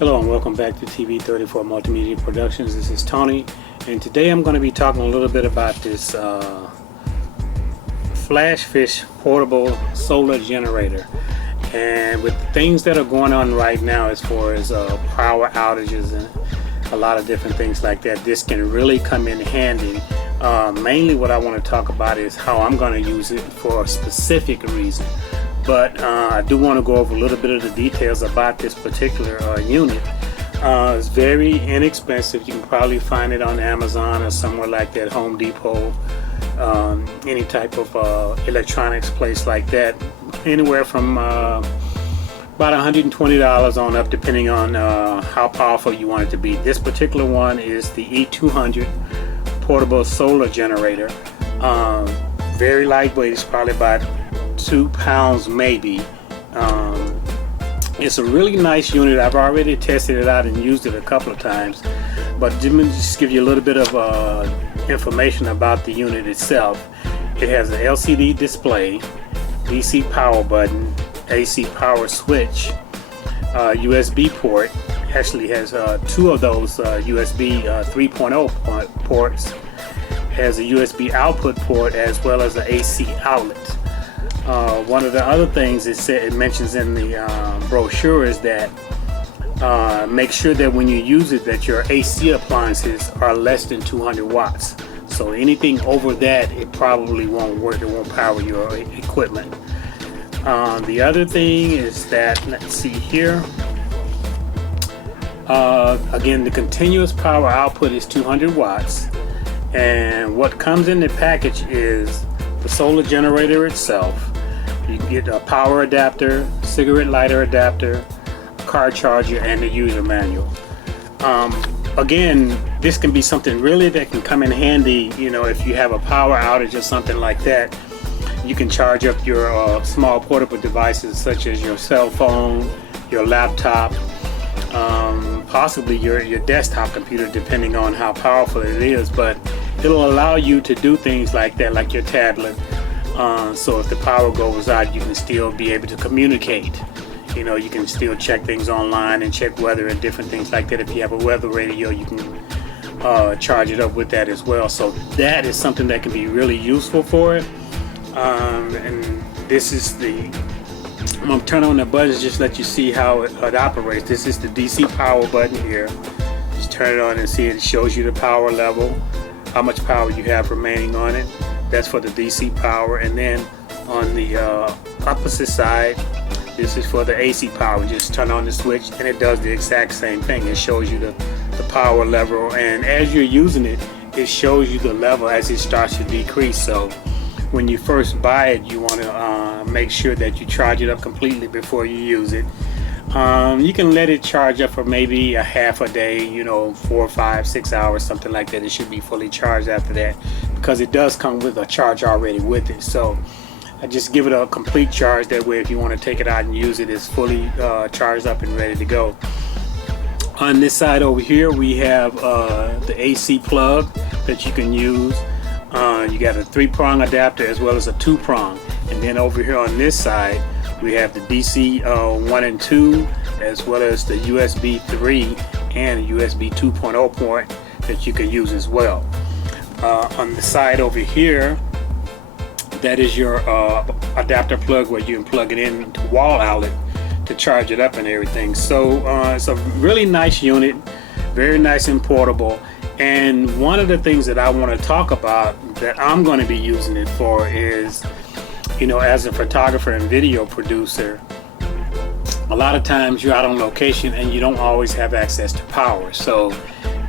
Hello and welcome back to TV34 Multimedia Productions. This is Tony, and today I'm going to be talking a little bit about this Flashfish portable solar generator. And with things that are going on right now as far as power outages and a lot of different things like that, this can really come in handy. Mainly what I want to talk about is how I'm going to use it for a specific reason. But I do want to go over a little bit of the details about this particular unit. It's very inexpensive. You can probably find it on Amazon or somewhere like that, Home Depot, any type of electronics place like that. Anywhere from about $120 on up, depending on how powerful you want it to be. This particular one is the E200 portable solar generator. Very lightweight. It's probably about 2 pounds maybe. It's a really nice unit. I've already tested it out and used it a couple of times, but let me just give you a little bit of information about the unit itself. It has an LCD display, DC power button, AC power switch, USB port. Actually has two of those USB 3.0 ports. Has a USB output port as well as an AC outlet. One of the other things it mentions in the brochure is that make sure that when you use it that your AC appliances are less than 200 watts. So anything over that, it probably won't work. It won't power your equipment. The other thing is that, let's see here. Again, the continuous power output is 200 watts. And what comes in the package is the solar generator itself. You get a power adapter, cigarette lighter adapter, car charger, and the user manual. Again, this can be something really that can come in handy, you know, if you have a power outage or something like that. You can charge up your small portable devices such as your cell phone, your laptop, possibly your desktop computer, depending on how powerful it is. But it'll allow you to do things like that, like your tablet. So if the power goes out, you can still be able to communicate. You know, you can still check things online and check weather and different things like that. If you have a weather radio, you can charge it up with that as well. So that is something that can be really useful for it. And this is I'm going to turn on the buttons, just let you see how it operates. This is the DC power button here. Just turn it on and see it. It shows you the power level, how much power you have remaining on it. That's for the DC power. And then on the opposite side, this is for the AC power. Just turn on the switch and it does the exact same thing. It shows you the power level, and as you're using it, it shows you the level as it starts to decrease. So when you first buy it, you want to make sure that you charge it up completely before you use it. You can let it charge up for maybe a half a day, you know, 4, 5, 6 hours, something like that. It should be fully charged after that, because it does come with a charge already with it. So I just give it a complete charge. That way, if you want to take it out and use it, it's fully charged up and ready to go. On this side over here, we have the AC plug that you can use. You got a 3-prong adapter as well as a 2-prong. And then over here on this side, we have the DC 1 and 2, as well as the USB 3 and USB 2.0 port that you can use as well. On the side over here, that is your adapter plug where you can plug it in to wall outlet to charge it up and everything. So it's a really nice unit, very nice and portable. And one of the things that I want to talk about that I'm going to be using it for is, you know, as a photographer and video producer, a lot of times you're out on location and you don't always have access to power. So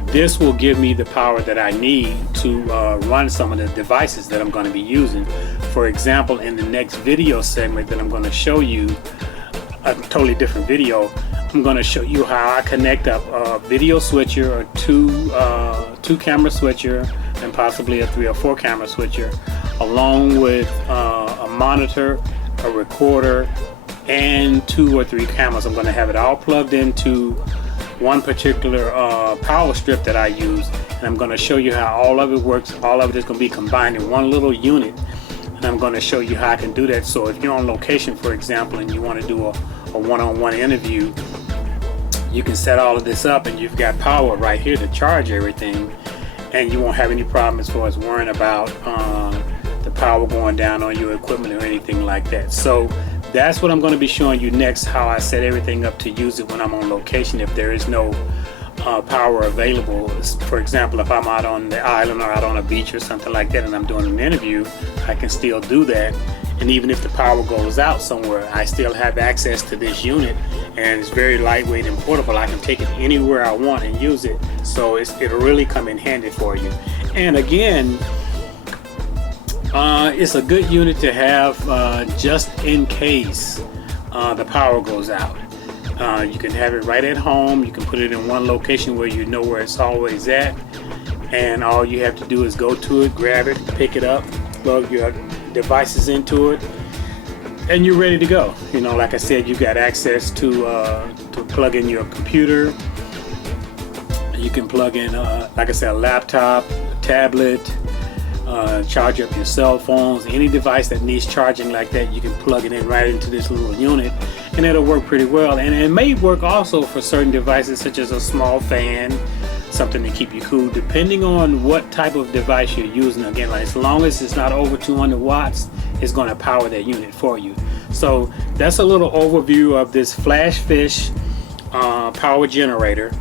this will give me the power that I need to run some of the devices that I'm going to be using. For example, in the next video segment that I'm going to show you, a totally different video, I'm going to show you how I connect up a video switcher, or two camera switcher, and possibly a 3 or 4 camera switcher, along with a monitor, a recorder, and 2 or 3 cameras. I'm going to have it all plugged into one particular power strip that I use, and I'm going to show you how all of it works. All of it is going to be combined in one little unit, and I'm going to show you how I can do that. So if you're on location, for example, and you want to do a one-on-one interview, you can set all of this up and you've got power right here to charge everything, and you won't have any problem as far as worrying about the power going down on your equipment or anything like that. So that's what I'm going to be showing you next, how I set everything up to use it when I'm on location if there is no power available. For example, if I'm out on the island or out on a beach or something like that and I'm doing an interview, I can still do that. And even if the power goes out somewhere, I still have access to this unit, and it's very lightweight and portable. I can take it anywhere I want and use it, so it'll really come in handy for you. And again, it's a good unit to have just in case the power goes out. You can have it right at home. You can put it in one location where you know where it's always at, and all you have to do is go to it, grab it, pick it up, plug your devices into it, and you're ready to go. You know, like I said, you got access to plug in your computer. You can plug in, like I said, a laptop, a tablet, charge up your cell phones, any device that needs charging like that. You can plug it in right into this little unit, and it'll work pretty well. And it may work also for certain devices, such as a small fan, something to keep you cool, depending on what type of device you're using. Again, like, as long as it's not over 200 watts, it's going to power that unit for you. So that's a little overview of this Flashfish power generator.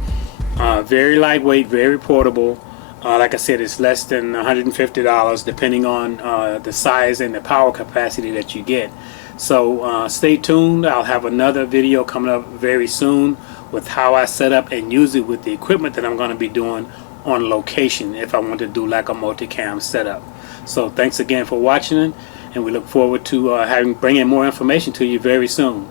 Very lightweight, very portable. Like I said, it's less than $150 depending on the size and the power capacity that you get. So stay tuned. I'll have another video coming up very soon with how I set up and use it with the equipment that I'm going to be doing on location if I want to do like a multicam setup. So thanks again for watching, and we look forward to bringing more information to you very soon.